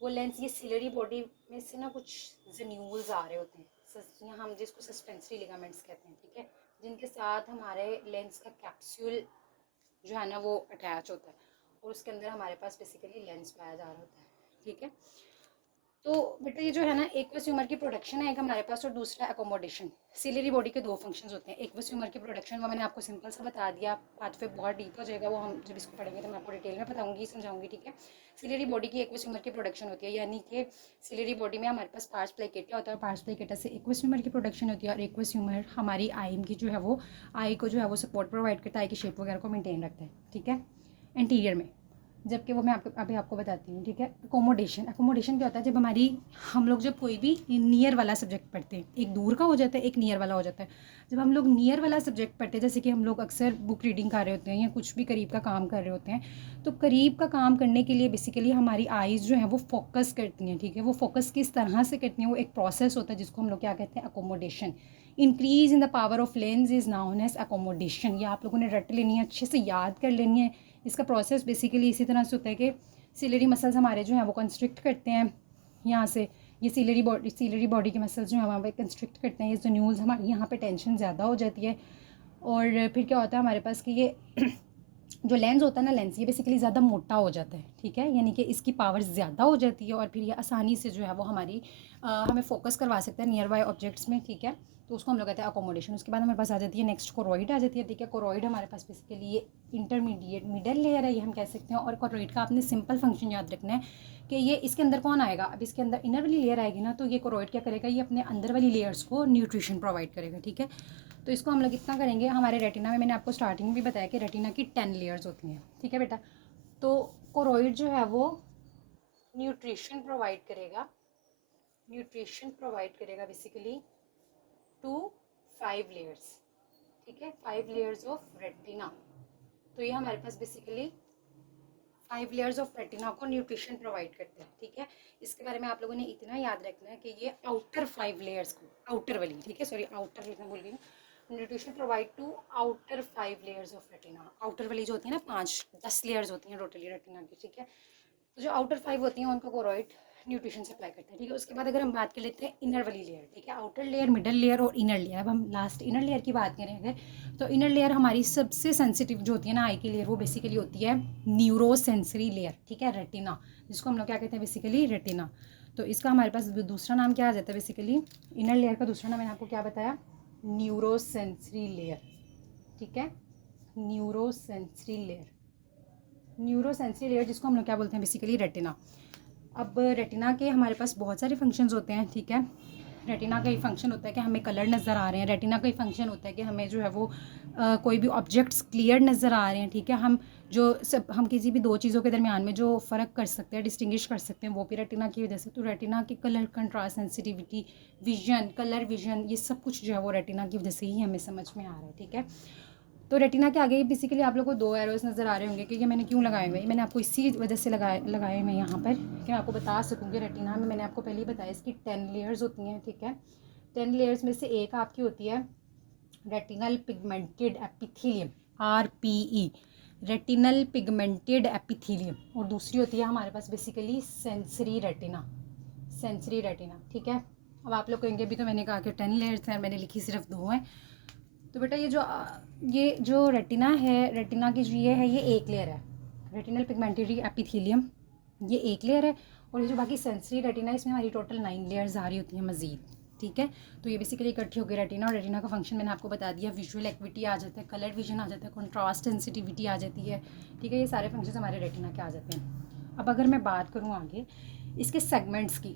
वो लेंस, ये सिलरी बॉडी में से ना कुछ जन्यूल्स आ रहे होते हैं, हम जिसको सस्पेंसरी लिगामेंट्स कहते हैं, ठीक है, जिनके साथ हमारे लेंस का कैप्सूल जो है ना वो अटैच होता है और उसके अंदर हमारे पास बेसिकली लेंस पाया जा रहा होता है, ठीक है। तो बेटा ये जो है ना एक्वस ह्यूमर की प्रोडक्शन है एक हमारे पास, और दूसरा एकोमोडेशन। सिलरी बॉडी के दो फंक्शंस होते हैं। एक्वस ह्यूमर की प्रोडक्शन वो मैंने आपको सिंपल सा बता दिया, बात पे बहुत डीप हो जाएगा, वो हम जब इसको पढ़ेंगे तो मैं आपको डिटेल में बताऊंगी, समझाऊंगी, ठीक है। सिलरी बॉडी की एक्वस ह्यूमर की प्रोडक्शन होती है, यानी कि सिलरी बॉडी में हमारे पास पार्स प्लाइकेटा होता है, पार्स प्लाइकेटा से एक्वस ह्यूमर की प्रोडक्शन होती है, और एक्वस ह्यूमर हमारी आई की जो है वो आई को जो है वो सपोर्ट प्रोवाइड करता है, आई की शेप वगैरह को मेनटेन रखता है, ठीक है, इंटीरियर में। जबकि वो मैं आपको अभी आपको बताती हूँ, ठीक है। अकोमोडेशन, अकोमोडेशन क्या होता है, जब हमारी, हम लोग जब कोई भी नियर वाला सब्जेक्ट पढ़ते हैं, एक दूर का हो जाता है एक नियर वाला हो जाता है। जब हम लोग नियर वाला सब्जेक्ट पढ़ते हैं, जैसे कि हम लोग अक्सर बुक रीडिंग कर रहे होते हैं या कुछ भी करीब का काम कर रहे होते हैं, तो करीब का काम करने के लिए बेसिकली हमारी आइज़ जो है वो फोकस करती हैं, ठीक है। वो फोकस किस तरह से करती हैं, वो एक प्रोसेस होता है जिसको हम लोग क्या कहते हैं, accommodation. Increase in the power of lens is known as accommodation. ये आप लोगों ने रट लेनी है, अच्छे से याद कर लेनी है। इसका प्रोसेस बेसिकली इसी तरह से होता है कि सिलरी मसल्स हमारे जो हैं वो कंस्ट्रिक्ट करते हैं यहाँ से, ये सिलरी बॉडी के मसल्स जो हैं वहाँ पे कंस्ट्रिक्ट करते हैं, ये जो न्यूज़ हमारी यहाँ पे टेंशन ज़्यादा हो जाती है। और फिर क्या होता है हमारे पास कि ये जो लेंस होता है ना, लेंस ये बेसिकली ज़्यादा मोटा हो जाता है, ठीक है, यानी कि इसकी पावर ज़्यादा हो जाती है और फिर ये आसानी से जो है वो हमारी हमें फोकस करवा सकता है नियर बाय ऑब्जेक्ट्स में, ठीक है। तो उसको हम लोग कहते हैं अकोमोडेशन। उसके बाद हमारे पास आ जाती है नेक्स्ट कोरोइड आ जाती है, ठीक है। कोरोइड हमारे पास बेसिकली ये इंटरमीडिएट मिडल लेयर है, ये हम कह सकते हैं। और कोरोइड का आपने सिंपल फंक्शन याद रखना है कि ये इसके अंदर कौन आएगा, अब इसके अंदर इनर वाली लेयर आएगी ना, तो ये कोरोइड क्या करेगा, ये अपने अंदर वाली लेयर्स को न्यूट्रिशन प्रोवाइड करेगा, ठीक है। तो इसको हम लोग इतना करेंगे, हमारे रेटिना में मैंने आपको स्टार्टिंग में भी बताया कि रेटिना की 10 लेयर्स होती हैं, ठीक है बेटा। तो कोरोइड जो है वो न्यूट्रिशन प्रोवाइड करेगा, बेसिकली टू 5 लेयर्स, ठीक है, 5 लेयर्स ऑफ रेटिना। तो ये हमारे पास बेसिकली 5 लेयर्स ऑफ रेटिना को न्यूट्रिशन प्रोवाइड करते हैं, ठीक है। इसके बारे में आप लोगों ने इतना याद रखना है कि ये आउटर 5 लेयर्स को, आउटर वाली, ठीक है, सॉरी आउटर लिखना भूल गई, nutrition provide to outer 5 layers of retina. Outer वाली जो होती है ना 5-10 लेयर्स होती हैं टोटली रेटिना की, ठीक है। तो जो आउटर 5 होती हैं उनको कोरोइड न्यूट्रिशन सप्लाई करता है, ठीक है। उसके बाद अगर हम बात कर लेते हैं इनर वाली लेयर, ठीक है, आउटर लेयर, मिडल लेयर और इनर लेयर। अब हम लास्ट इनर लेयर की बात करें अगर, तो इनर लेयर हमारी सबसे सेंसिटिव जो होती है ना आई की लेयर, वो बेसिकली होती है न्यूरोसेंसरी लेयर, ठीक है, रेटिना, जिसको हम लोग क्या कहते हैं बेसिकली रेटिना। तो इसका हमारे पास दूसरा नाम क्या आ जाता है बेसिकली, इनर लेयर का दूसरा नाम मैंने आपको क्या बताया, न्यूरोसेंसरी लेयर, ठीक है, न्यूरोसेंसरी लेयर जिसको हम लोग क्या बोलते हैं बेसिकली रेटिना। अब रेटिना के हमारे पास बहुत सारे फंक्शंस होते हैं, ठीक है। रेटिना का ही फंक्शन होता है कि हमें कलर नज़र आ रहे हैं, रेटिना का ही फंक्शन होता है कि हमें जो है वो कोई भी ऑब्जेक्ट्स क्लियर नज़र आ रहे हैं, ठीक है। हम किसी भी दो चीज़ों के दरमियान में जो फ़र्क कर सकते हैं, डिस्टिंग्विश कर सकते हैं, वो भी रेटिना की वजह से। तो रेटिना की colour contrast, sensitivity, vision, colour vision, ये सब कुछ जो है वो रेटिना की वजह से ही हमें समझ में आ रहा है, ठीक है। तो रेटिना के आगे बेसिकली आप लोगों को 2 एरोस नज़र आ रहे होंगे कि ये मैंने क्यों लगाए हुए हैं। मैंने आपको इसी वजह से लगाए हुए यहाँ पर कि मैं आपको बता सकूँगी। रेटिना में मैंने आपको पहले ही बताया इसकी 10 लेयर्स होती हैं, ठीक है। 10 लेयर्स में से एक आपकी होती है retinal pigmented epithelium, RPE, retinal pigmented epithelium, और दूसरी होती है हमारे पास basically sensory retina, sensory retina, ठीक है। अब आप लोग कहेंगे अभी तो मैंने कहा कि 10 लेयर्स हैं, मैंने लिखी सिर्फ 2 हैं। तो बेटा ये जो रेटिना है, रेटिना की जो ये है ये एक लेयर है, रेटिनल पिगमेंटेड एपिथेलियम ये एक लेयर है, और ये जो बाकी सेंसरी रेटिना इसमें हमारी टोटल 9 लेयर्स आ रही होती हैं मज़ीद, ठीक है। तो ये बेसिकली इकट्ठी होकर रेटिना, और रेटिना का फंक्शन मैंने आपको बता दिया। विजुअल एक्विटी आ जाता है, कलर विजन आ जाता है, कॉन्ट्रास्ट सेंसिटिविटी आ जाती है, ठीक है। ये सारे फंक्शन हमारे रेटिना के आ जाते हैं। अब अगर मैं बात करूँ आगे इसके सेगमेंट्स की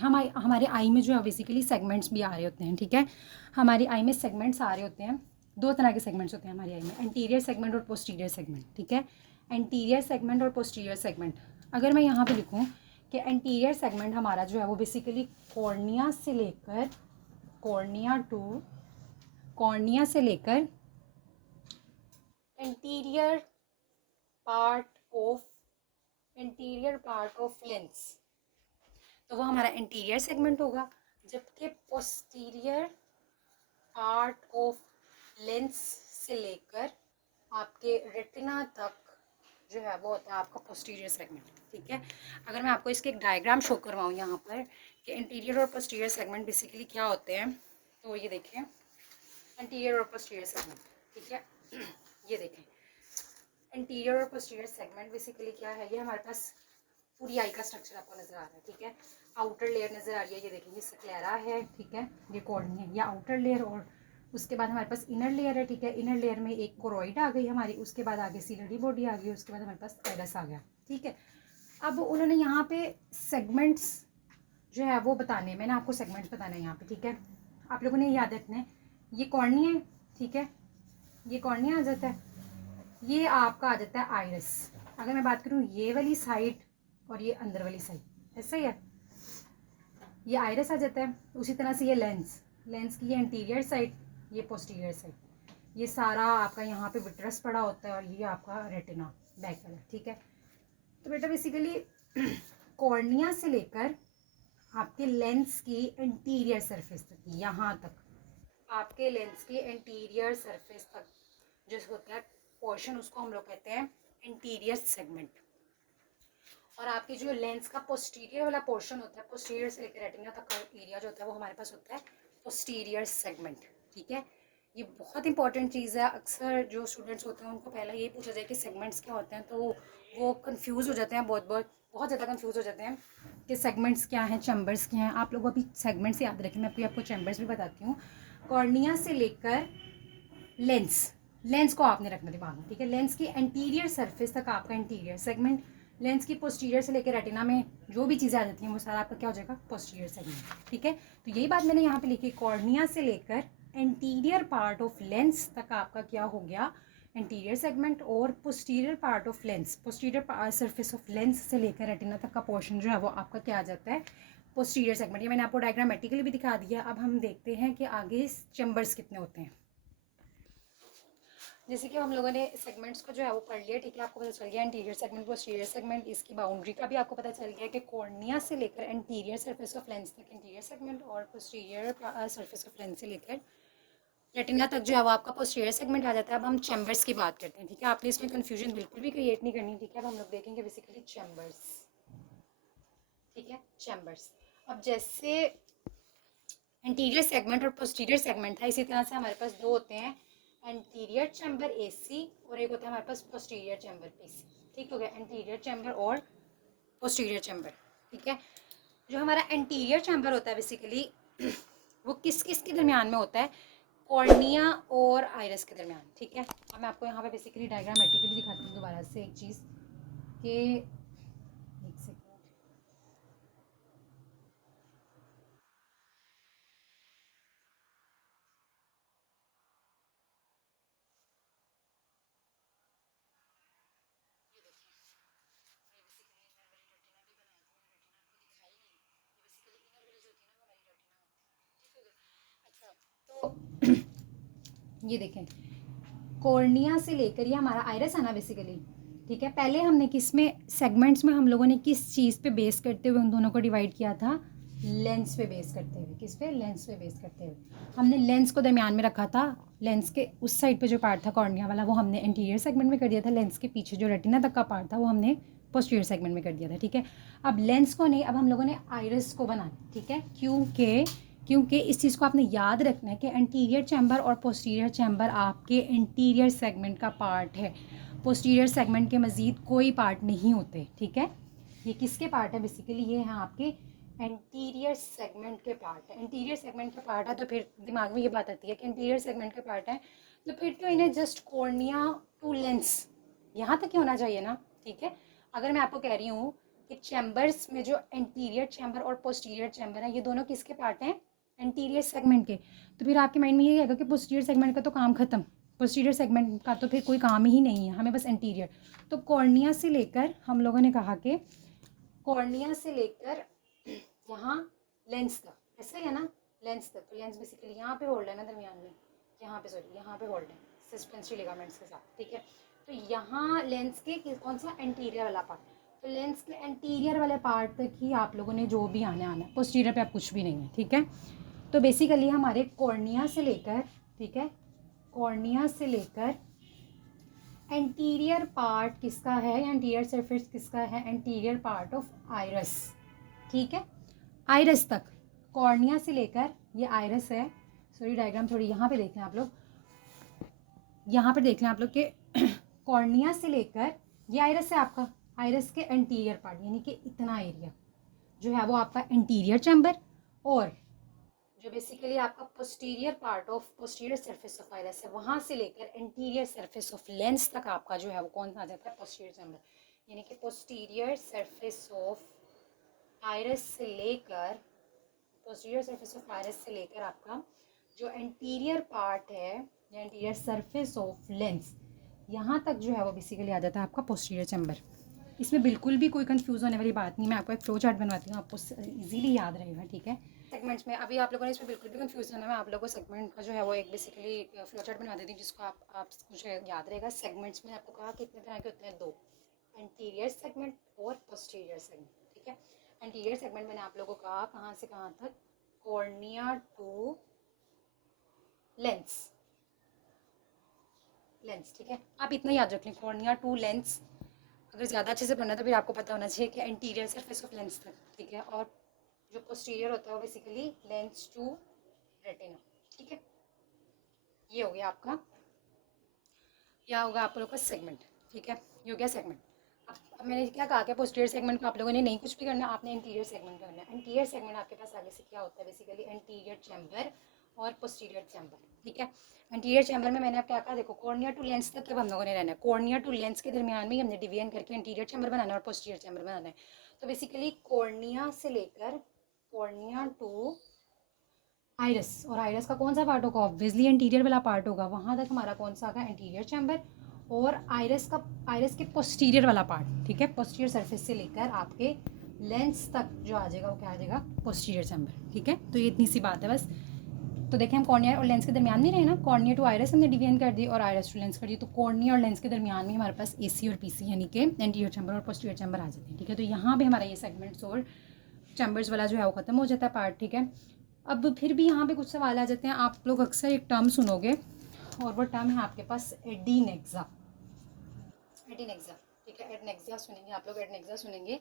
हमारे आई में जो है बेसिकली सेगमेंट्स भी आ रहे होते हैं, ठीक है। हमारी आई में सेगमेंट्स आ रहे होते हैं, 2 तरह के सेगमेंट्स होते हैं हमारी आई में, एंटीरियर सेगमेंट और पोस्टीरियर सेगमेंट, ठीक है। एंटीरियर सेगमेंट और पोस्टीरियर सेगमेंट, अगर मैं यहाँ पे लिखूँ कि एंटीरियर सेगमेंट हमारा जो है वो बेसिकली कॉर्निया से लेकर कॉर्निया से लेकर एंटीरियर पार्ट ऑफ लेंस, तो वो हमारा एंटीरियर सेगमेंट होगा। जबकि पोस्टीरियर पार्ट ऑफ लेंस से लेकर आपके रेटिना तक जो है वो होता है आपका पोस्टीरियर सेगमेंट, ठीक है। अगर मैं आपको इसके एक डायग्राम शो करवाऊँ यहाँ पर कि इंटीरियर और पोस्टीरियर सेगमेंट बेसिकली क्या होते हैं, तो ये देखें इंटीरियर और पोस्टीरियर सेगमेंट, ठीक है। ये देखें इंटीरियर और पोस्टीरियर सेगमेंट बेसिकली क्या है, ये हमारे पास पूरी आई का स्ट्रक्चर आपको नजर आ रहा है, ठीक है। आउटर लेयर नजर आ रही है, ये देखें ये स्क्लेरा है, ठीक है, ये कॉर्निया है, ये आउटर लेयर, और उसके बाद हमारे पास इनर लेयर है, ठीक है। इनर लेयर में एक कोरोइड आ गई हमारी, उसके बाद आगे सीलरी बॉडी आ गई, उसके बाद हमारे पास आइरस आ गया, ठीक है। अब उन्होंने यहाँ पे सेगमेंट्स जो है वो बताने, मैंने आपको सेगमेंट्स बताना है यहाँ पे, ठीक है। आप लोगों ने याद रखना है ये कॉर्निया है, ठीक है, ये कॉर्निया आ जाता है, ये आपका आ जाता है आइरस। अगर मैं बात करूँ ये वाली साइड और ये अंदर वाली साइड, ऐसा ही है, ये आइरस आ जाता है। उसी तरह से ये लेंस की ये एंटीरियर साइड, ये पोस्टीरियर साइड, ये सारा आपका यहाँ पे विट्रस पड़ा होता है, और ये आपका रेटिना बैक वाला, ठीक है। तो बेटा बेसिकली कॉर्निया से लेकर आपके लेंस की एंटीरियर सरफेस तक, यहाँ तक आपके लेंस की एंटीरियर सरफेस तक जो होता है पोर्शन, उसको हम लोग कहते हैं एंटीरियर सेगमेंट। और आपकी जो लेंस का पोस्टीरियर वाला पोर्शन होता है, पोस्टीरियर से लेकर रेटिना तक का एरिया जो होता है वो हमारे पास होता है पोस्टीरियर सेगमेंट, ठीक है। ये बहुत इंपॉर्टेंट चीज़ है। अक्सर जो स्टूडेंट्स होते हैं उनको पहला ये पूछा जाए कि सेगमेंट्स क्या होते हैं, तो वो कंफ्यूज हो जाते हैं, बहुत ज़्यादा कंफ्यूज हो जाते हैं कि सेगमेंट्स क्या हैं, चैम्बर्स क्या हैं। आप लोग अभी सेगमेंट्स याद रखें, मैं अभी आपको चैम्बर्स भी बताती हूँ। कॉर्निया से लेकर लेंस को आपने रखना दिमाग में, ठीक है। लेंस की एंटीरियर सरफेस तक आपका एंटीरियर सेगमेंट, लेंस की पोस्टीरियर से लेकर रेटिना में जो भी चीज़ें आ जाती हैं वो सारा आपका क्या हो जाएगा, पोस्टीरियर सेगमेंट, ठीक है। तो यही बात मैंने यहाँ पे लिखी, कॉर्निया से लेकर एंटीरियर पार्ट ऑफ लेंस तक आपका क्या हो गया, एंटीरियर सेगमेंट, और posterior part of lens, posterior surface of lens से लेकर रेटिना तक का पोर्शन जो है वो आपका क्या आ जाता है, पोस्टीरियर सेगमेंट। ये मैंने आपको डायग्रामेटिकली भी दिखा दिया। अब हम देखते हैं कि आगे चैम्बर्स कितने होते हैं। जैसे कि हम लोगों ने सेगमेंट्स को जो है वो पढ़ लिया, ठीक है। आपको पता चल गया एंटीरियर सेगमेंट, पोस्टीरियर सेगमेंट, इसकी बाउंड्री का भी आपको पता चल गया कि कॉर्निया से लेकर एंटीरियर सरफेस ऑफ लेंस तक एंटीरियर सेगमेंट, और पोस्टीरियर सरफेस ऑफ लेंस से लेकर रेटिना तक जो है वो आपका पोस्टीरियर सेगमेंट आ जाता है। अब हम चैम्बर्स की बात करते हैं, ठीक है। आपने इसमें कन्फ्यूजन बिल्कुल भी क्रिएट नहीं करनी, ठीक है। अब हम लोग देखेंगे बेसिकली चैम्बर्स, ठीक है, चैम्बर्स। अब जैसे एंटीरियर सेगमेंट और पोस्टीरियर सेगमेंट था, इसी तरह से हमारे पास 2 होते हैं, एंटीरियर चैम्बर AC, और एक होता है हमारे पास पोस्टीरियर चैम्बर PC, ठीक हो गया, एंटीरियर चैम्बर और पोस्टीरियर चैम्बर, ठीक है। जो हमारा एंटीरियर चैम्बर होता है बेसिकली वो किस किस के दरमियान में होता है, कॉर्निया और आइरस के दरमियान, ठीक है। अब मैं आपको यहाँ पे बेसिकली डायग्रामेटिकली दिखाती हूँ दोबारा से एक चीज़ कि एक सेकेंड, तो ये देखें कॉर्निया से लेकर, ये हमारा आइरस है ना बेसिकली, ठीक है। पहले हमने किस में सेगमेंट्स में हम लोगों ने किस चीज़ पे बेस करते हुए उन दोनों को डिवाइड किया था, लेंस पे बेस करते हुए। किस पे? लेंस पे बेस करते हुए हमने लेंस को दरमियान में रखा था। लेंस के उस साइड पे जो पार्ट था कॉर्निया वाला वो हमने एंटीरियर सेगमेंट में कर दिया था। लेंस के पीछे जो रेटिना तक का पार्ट था वो हमने पोस्टीरियर सेगमेंट में कर दिया था, ठीक है। अब लेंस को नहीं, अब हम लोगों ने आइरिस को बनाना, ठीक है। क्योंकि इस चीज़ को आपने याद रखना है कि एंटीरियर चैम्बर और पोस्टीरियर चैम्बर आपके एंटीरियर सेगमेंट का पार्ट है। पोस्टीरियर सेगमेंट के मज़ीद कोई पार्ट नहीं होते, ठीक है। ये किसके पार्ट है बेसिकली? ये हैं आपके एंटीरियर सेगमेंट के पार्ट है। एंटीरियर सेगमेंट के पार्ट है तो फिर दिमाग में ये बात आती है कि एंटीरियर सेगमेंट के पार्ट है तो फिर तो इन्हें जस्ट कॉर्निया टू लेंस यहाँ तक ही होना चाहिए ना, ठीक है। अगर मैं आपको कह रही हूँ कि चैम्बर्स में जो एंटीरियर चैम्बर और पोस्टीरियर चैम्बर है ये दोनों किसके पार्ट हैं? एंटीरियर सेगमेंट के। तो फिर आपके माइंड में ये आएगा कि पोस्टीरियर सेगमेंट का तो काम खत्म, पोस्टीरियर सेगमेंट का तो फिर कोई काम ही नहीं है, हमें बस एंटीरियर। तो कॉर्निया से लेकर हम लोगों ने कहा कि कॉर्निया से लेकर यहाँ लेंस तक, ऐसा ही है ना, लेंस तक। तो लेंस बेसिकली यहाँ पे होल्ड है ना दरमियान में, यहाँ पे सॉरी यहाँ पे होल्ड है सस्पेंसरी लिगामेंट्स के साथ, ठीक है। तो यहाँ लेंस के कौन सा? एंटीरियर वाला पार्ट। तो लेंस के एंटीरियर वाले पार्ट तक ही आप लोगों ने जो भी आना है, पोस्टीरियर पे आप कुछ भी नहीं है, ठीक है। तो बेसिकली हमारे कॉर्निया से लेकर, ठीक है, कॉर्निया से लेकर एंटीरियर पार्ट किसका है, एंटीरियर सरफेस किसका है? एंटीरियर पार्ट ऑफ आइरस, ठीक है। आइरस तक, कॉर्निया से लेकर, ये आइरस है, सॉरी डायग्राम थोड़ी यहाँ पे देख लें आप लोग, यहाँ पे देख लें आप लोग कि कॉर्निया से लेकर ये आइरस है आपका, आइरस के एंटीरियर पार्ट यानी कि इतना एरिया जो है वो आपका एंटीरियर चैम्बर, और जो बेसिकली आपका posterior part of posterior surface of iris है वहाँ से लेकर एंटीरियर सरफेस ऑफ लेंस तक आपका जो है वो कौन सा आ जाता है? Posterior chamber. यानी कि पोस्टीरियर सरफेस ऑफ आइरस से लेकर, पोस्टीरियर सरफेस ऑफ आइरस से लेकर आपका जो एंटीरियर पार्ट है या एंटीरियर सरफेस ऑफ लेंस, यहाँ तक जो है वो बेसिकली आ जाता है आपका पोस्टीरियर चैम्बर। इसमें बिल्कुल भी कोई कंफ्यूज होने वाली बात नहीं, मैं आपको एक फ्लो चार्ट बनवाती हूँ, आपको इजीली याद रहेगा, ठीक है। सेगमेंट्स में अभी आप लोगों ने इसमें बिल्कुल भी कंफ्यूज होना है, मैं आप लोगों को सेगमेंट का जो है वो एक बेसिकली फ्लो चार्ट बनवा देती हूँ जिसको आप मुझे याद रहेगा। सेगमेंट्स में आपको कहा कितने तरह के होते हैं? दो, एंटीरियर सेगमेंट और पोस्टीरियर सेगमेंट, ठीक है। एंटीरियर सेगमेंट मैंने आप लोगों को कहा कहाँ से कहाँ तक? कॉर्निया टू लेंस, लेंस, ठीक है। आप इतना याद रख लें, कॉर्निया टू लेंस। अगर ज़्यादा अच्छे से पढ़ना है तो फिर आपको पता होना चाहिए कि एंटीरियर सरफेस ऑफ लेंस तक, ठीक है। और जो पोस्टीरियर होता है वो बेसिकली लेंस टू रेटिना, ठीक है। ये हो गया आपका, क्या होगा आप लोगों का सेगमेंट, ठीक है। ये हो गया सेगमेंट। अब मैंने क्या कहा कि पोस्टीरियर सेगमेंट को आप लोगों ने नहीं कुछ भी करना, आपने एंटीरियर सेगमेंट करना है। एंटीरियर सेगमेंट आपके पास आगे से क्या होता है? बेसिकली एंटीरियर चैम्बर और पोस्टीरियर चैम्बर, ठीक है। एंटीरियर चैम्बर में मैंने आप क्या कहा? देखो कॉर्निया टू लेंस तक जब हम लोगों ने रहना है, कॉर्निया टू लेंस के दरमियान में ही हमने डिवीजन करके एंटीरियर चैम्बर बनाना है और पोस्टीरियर चैम्बर बनाना है। तो बेसिकली कॉर्निया से लेकर कॉर्निया टू आइरस, और आइरस का कौन सा पार्ट होगा? ऑब्वियसली एंटीरियर वाला पार्ट होगा, वहाँ तक हमारा कौन सा आएगा? Anterior chamber. और आइरस के पोस्टीरियर वाला पार्ट, ठीक है, पोस्टीरियर सरफेस से लेकर आपके लेंस तक जो आ जाएगा वो क्या आ जाएगा? पोस्टीरियर चैम्बर, ठीक है। तो ये इतनी सी बात है बस। तो देखें हम कॉर्निया और लेंस के दरमियान नहीं रहे ना, कॉर्निया टू आइरस हमने डिवीजन कर दी और आइरस टू लेंस कर दी, तो कॉर्निया और लेंस के दरमियान में हमारे पास एसी और पीसी यानी कि एंटीरियर चैम्बर और पोस्टीरियर चैम्बर आ जाते हैं, ठीक है। तो यहाँ पे हमारा ये सेगमेंट्स और चैम्बर्स वाला जो है वो खत्म हो जाता है पार्ट, ठीक है। अब फिर भी यहाँ पे कुछ सवाल आ जाते हैं, आप लोग अक्सर एक टर्म सुनोगे और वो टर्म है आपके पास एडीनेक्सा, एडीनेक्सा, ठीक है। एडनेक्सा सुनेंगे आप लोग, एडनेक्सा सुनेंगे।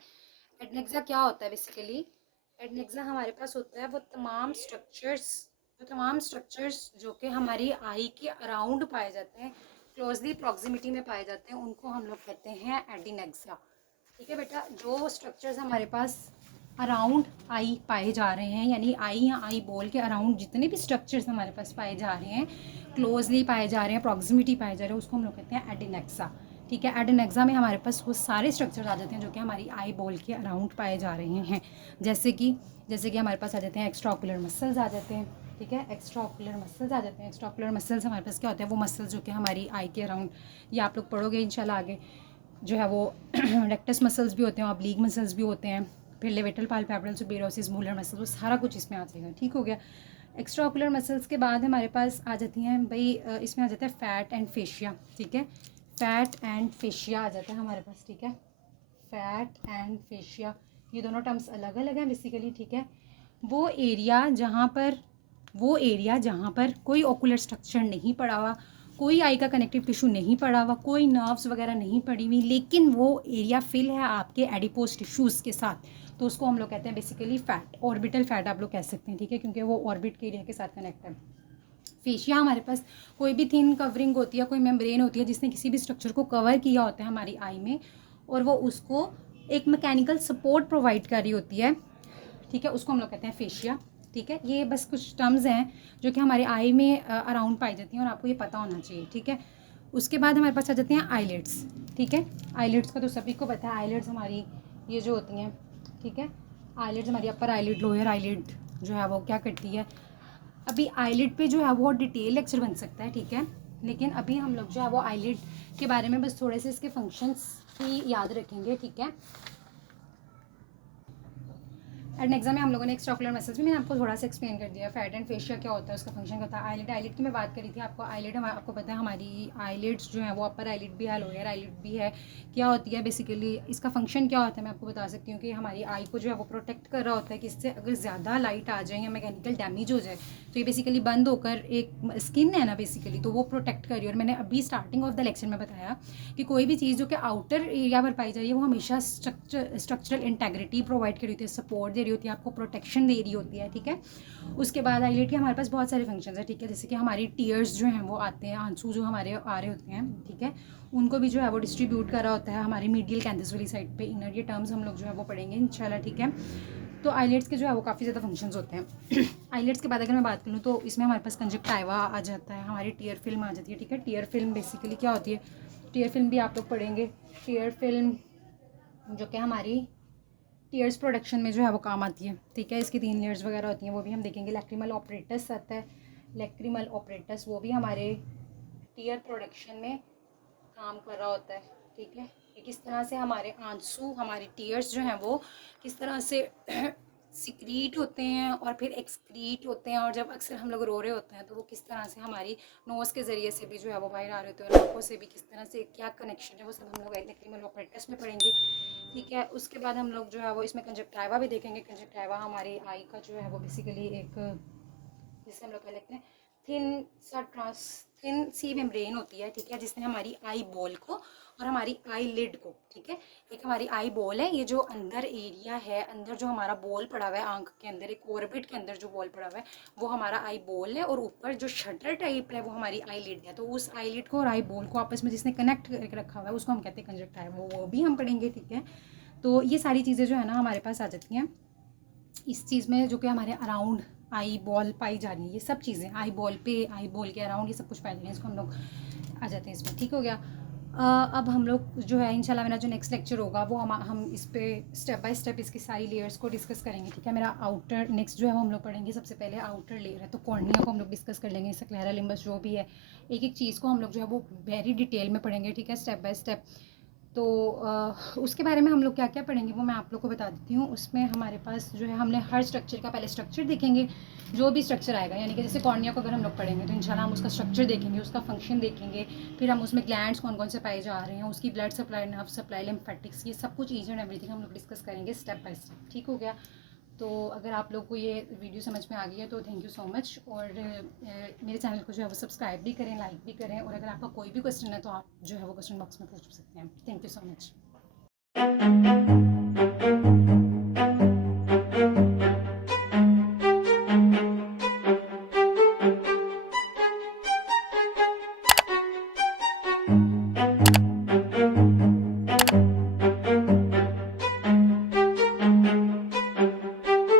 एडनेक्सा क्या होता है बेसिकली? एडनेक्सा हमारे पास होता है वो तमाम स्ट्रक्चर्स जो कि हमारी आई के अराउंड पाए जाते हैं, क्लोजली प्रॉक्सिमिटी में पाए जाते हैं, उनको हम लोग कहते हैं एडीनेक्सा, ठीक है बेटा। जो स्ट्रक्चर्स हमारे पास अराउंड आई पाए जा रहे हैं, यानी आई या आई बॉल के अराउंड जितने भी स्ट्रक्चर्स हमारे पास पाए जा रहे हैं, क्लोजली पाए जा रहे हैं, प्रॉक्सिमिटी पाए जा रहे हैं, उसको हम लोग कहते हैं एडीनेक्सा, ठीक है। एडीनेक्सा में हमारे पास वो सारे स्ट्रक्चर्स आ जाते हैं जो कि हमारी आई बॉल के अराउंड पाए जा रहे हैं, जैसे कि हमारे पास आ जाते हैं एक्स्ट्रा ऑकुलर मसल्स आ जाते हैं, ठीक है। एक्स्ट्रा ऑकुलर मसल्स आ जाते हैं। एक्स्ट्रा ऑकुलर मसल्स हमारे पास क्या होते हैं? वो मसल्स जो कि हमारी आई के अराउंड, ये आप लोग पढ़ोगे इंशाल्लाह आगे, जो है वो रेक्टस मसल्स भी होते हैं, ऑब्लिक मसल्स भी होते हैं, फिर लेवेटल पाल्पेब्रल सुपेरोसिस मूलर मसल्स, वो सारा कुछ इसमें आ जाएगा, ठीक हो गया। एक्स्ट्रा ऑकुलर मसल्स के बाद हमारे पास आ जाती हैं भाई, इसमें आ जाता है फैट एंड फेशिया, ठीक है। फैट एंड फेशिया आ जाता है हमारे पास, ठीक है। फैट एंड फेशिया, ये दोनों टर्म्स अलग अलग हैं बेसिकली, ठीक है। वो एरिया जहाँ पर कोई ऑकुलर स्ट्रक्चर नहीं पड़ा हुआ, कोई आई का कनेक्टिव टिश्यू नहीं पड़ा हुआ, कोई नर्व्स वगैरह नहीं पड़ी हुई, लेकिन वो एरिया फिल है आपके एडिपोज टिश्यूज़ के साथ, तो उसको हम लोग कहते हैं बेसिकली फ़ैट, ऑर्बिटल फैट आप लोग कह सकते हैं, ठीक है, क्योंकि वो ऑर्बिट के एरिया के साथ कनेक्ट है। फेशिया हमारे पास कोई भी थिन कवरिंग होती है, कोई मेम्ब्रेन होती है जिसने किसी भी स्ट्रक्चर को कवर किया होता है हमारी आई में, और वो उसको एक मैकेनिकल सपोर्ट प्रोवाइड कर रही होती है, ठीक है, उसको हम लोग कहते हैं फेशिया, ठीक है। ये बस कुछ टर्म्स हैं जो कि हमारे आई में अराउंड पाई जाती हैं और आपको ये पता होना चाहिए, ठीक है। उसके बाद हमारे पास आ जाते हैं आईलिड्स, ठीक है। आईलिड्स का तो सभी को पता है, आईलिड्स हमारी ये जो होती हैं, ठीक है, आईलिड्स हमारी अपर आईलिड, लोअर आईलिड जो है वो क्या करती है। अभी आईलिड पे जो है वो डिटेल लेक्चर बन सकता है, ठीक है, लेकिन अभी हम लोग जो है वो आईलिड के बारे में बस थोड़े से इसके फंक्शंस ही याद रखेंगे, ठीक है। एंड एग्जाम में हम लोगों ने एक्स्ट्रा ऑकुलर मसल्स भी मैंने आपको थोड़ा सा एक्सप्लेन कर दिया, फैट एंड फेशिया क्या होता है, उसका फंक्शन क्या होता है। आईलिड की मैं बात करी थी आपको, आईलिड आपको पता है हमारी आईलिड्स जो है वो अपर आईलिड भी है, लोअर आईलिड भी है, क्या होती है बेसिकली, इसका फंक्शन क्या होता है मैं आपको बता सकती हूँ कि हमारी आई को जो है वो प्रोटेक्ट कर रहा होता है कि इससे अगर ज़्यादा लाइट आ जाए या मैकेनिकल डैमेज हो जाए तो ये बेसिकली बंद होकर, एक स्किन है ना बेसिकली, तो वो प्रोटेक्ट कर रही है। और मैंने अभी स्टार्टिंग ऑफ द लेक्चर में बताया कि कोई भी चीज़ जो कि आउटर एरिया पर पाई जा रही है वो हमेशा स्ट्रक्चरल इंटेग्रिटी प्रोवाइड कर रही होती है, सपोर्ट दे रही होती है, आपको प्रोटेक्शन दे रही होती है, ठीक है। उसके बाद आईलिड के हमारे पास बहुत सारे फंक्शंस हैं, ठीक है, जैसे कि हमारी टीयर्स जो हैं वो आते हैं, आंसू जो हमारे आ रहे होते हैं, ठीक है, उनको भी जो है वो डिस्ट्रीब्यूट कर रहा होता है हमारी मीडियल कैंथस वाली साइड पे, इनर, ये टर्म्स हम लोग जो है वो पढ़ेंगे इंशाल्लाह, ठीक है। तो आईलेट्स के जो है वो काफ़ी ज़्यादा फंक्शंस होते हैं। आईलेट्स के बाद अगर मैं बात करूँ तो इसमें हमारे पास कंजक्टाइवा आ जाता है, हमारी टीयर फिल्म आ जाती है, ठीक है। टीयर फिल्म बेसिकली क्या होती है, टीयर फिल्म भी आप लोग पढ़ेंगे। टीयर फिल्म जो कि हमारी टीयर्स प्रोडक्शन में जो है वो काम आती है, ठीक है। इसकी 3 लेयर्स वगैरह होती हैं, वो भी हम देखेंगे। लैक्रिमल ऑपरेटस आता है, लैक्रिमल ऑपरेटस वो भी हमारे टीयर प्रोडक्शन में काम कर रहा होता है, ठीक है। कि किस तरह से हमारे आंसू, हमारे टीयर्स जो हैं वो किस तरह से सिक्रीट होते हैं और फिर एक्सक्रीट होते हैं, और जब अक्सर हम लोग रो रहे होते हैं तो वो किस तरह से हमारी नोज़ के ज़रिए से भी जो है वो बाहर आ रहे होते हैं, और आँखों से भी किस तरह से क्या कनेक्शन है, वो सब हम लोग लैक्रिमल ऑपरेटस में पढ़ेंगे, ठीक है। उसके बाद हम लोग जो है वो इसमें कंजक्टाइवा भी देखेंगे। कंजक्टाइवा हमारी आई का जो है वो बेसिकली एक, जिसे हम लोग कह लेते हैं थिन सी मेम्ब्रेन होती है, ठीक है, जिसने हमारी आई बॉल को और हमारी आई लिड को, ठीक है, एक हमारी आई बॉल है, ये जो अंदर एरिया है, अंदर जो हमारा बॉल पड़ा हुआ है आंख के अंदर, एक ऑर्बिट के अंदर जो बॉल पड़ा हुआ है वो हमारा आई बॉल है, और ऊपर जो शटर टाइप है वो हमारी आई लिड है। तो उस आई लिड को और आई बॉल को आपस में जिसने कनेक्ट करके रखा हुआ है उसको हम कहते हैं कंजक्टाइवा, वो भी हम पढ़ेंगे, ठीक है। तो ये सारी चीज़ें जो है ना हमारे पास आ जाती हैं इस चीज़ में, जो कि हमारे अराउंड आई बॉल पाई जा रही है, ये सब चीज़ें आई बॉल पे, आई बॉल के अराउंड ये सब कुछ पाई जा रही है, इसको हम लोग आ जाते हैं इसमें, ठीक हो गया। अब हम लोग जो है इंशाल्लाह मेरा जो नेक्स्ट लेक्चर होगा वो हम इस पे स्टेप बाय स्टेप इसकी सारी लेयर्स को डिस्कस करेंगे, ठीक है। मेरा आउटर नेक्स्ट जो है वो हम लोग पढ़ेंगे, सबसे पहले आउटर लेयर है, तो कॉर्निया को हम लोग डिस्कस कर लेंगे, स्क्लेरा लिम्बस जो भी है, एक एक चीज़ को हम लोग जो है वो वेरी डिटेल में पढ़ेंगे, ठीक है, स्टेप बाय स्टेप। तो उसके बारे में हम लोग क्या क्या पढ़ेंगे वो मैं आप लोग को बता देती हूँ। उसमें हमारे पास जो है हमने हर स्ट्रक्चर का पहले स्ट्रक्चर देखेंगे, जो भी स्ट्रक्चर आएगा, यानी कि जैसे कॉर्निया को अगर हम लोग पढ़ेंगे तो इंशाल्लाह हम उसका स्ट्रक्चर देखेंगे, उसका फंक्शन देखेंगे, फिर हम उसमें ग्लैंड्स कौन कौन से पाए जा रहे हैं, उसकी blood supply, nerve supply, lymphatics, ये सब कुछ ईच एंड एवरीथिंग हम लोग डिस्कस करेंगे स्टेप बाय स्टेप, ठीक हो गया। तो अगर आप लोग को ये वीडियो समझ में आ गई है तो थैंक यू सो मच, और मेरे चैनल को जो है वो सब्सक्राइब भी करें, लाइक भी करें, और अगर आपका कोई भी क्वेश्चन है तो आप जो है वो क्वेश्चन बॉक्स में पूछ सकते हैं। Thank you so much.